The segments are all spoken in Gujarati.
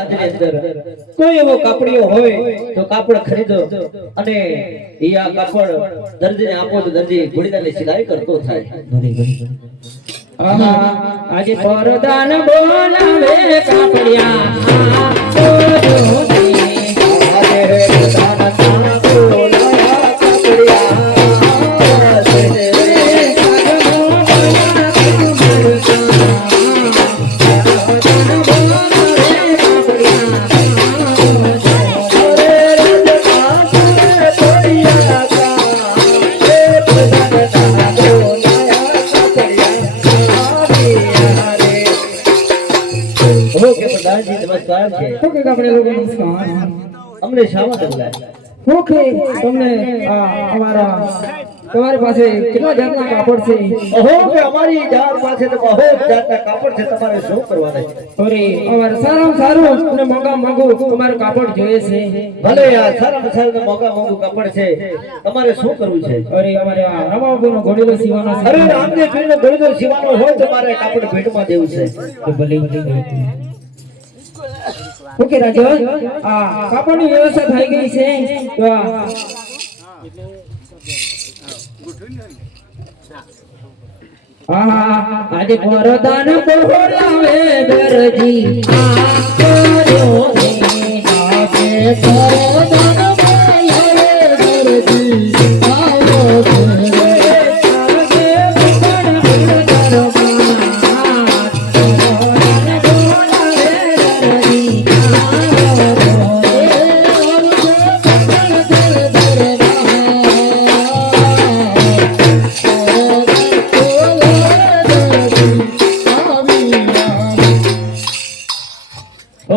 આજની અંદર કોઈ એવો કાપડીઓ હોય તો કાપડ ખરીદો અને ઈ આ કાપડ દરજીને આપો તો દરજી ઘોડીદારની સિલાઈ કરતો થાય. આજે પરદાન બોલાવે કાપડિયા ઓકે આપણે લોકો નમસ્કાર. અમને શામાં બોલાય? ઓકે તમને અમારા તમારી પાસે કેટલા જાતના કાપડ છે? ઓહો કે અમારી જાત પાસે તો બહુ જાતના કાપડ છે. તમારે શું કરવાના છે? અરે અમારે સારામાં સારું અને મોંઘું અમારું કાપડ જોઈએ છે. ભલે યાર સારામાં સારું મોંઘું કાપડ છે. તમારે શું કરવું છે? અરે અમારે આ રમાબાબુનો ઘોડેલો સીવાનો છે. અરે રામદેવજીનો ઘોડેલો સીવાનો હોય તો મારે કાપડ ભેટમાં દેવું છે. તો ભલે ઓકે રાજો કાપડની વ્યવસ્થા થઈ ગઈ છે. તો આજે પરદાન બોલાવે દરજી કર્યો આજે પરદાન બોલાવે દરજી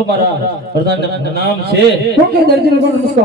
મારા પ્રધાન નામ છે. ઓકે દરજી લોકો નમસ્કાર.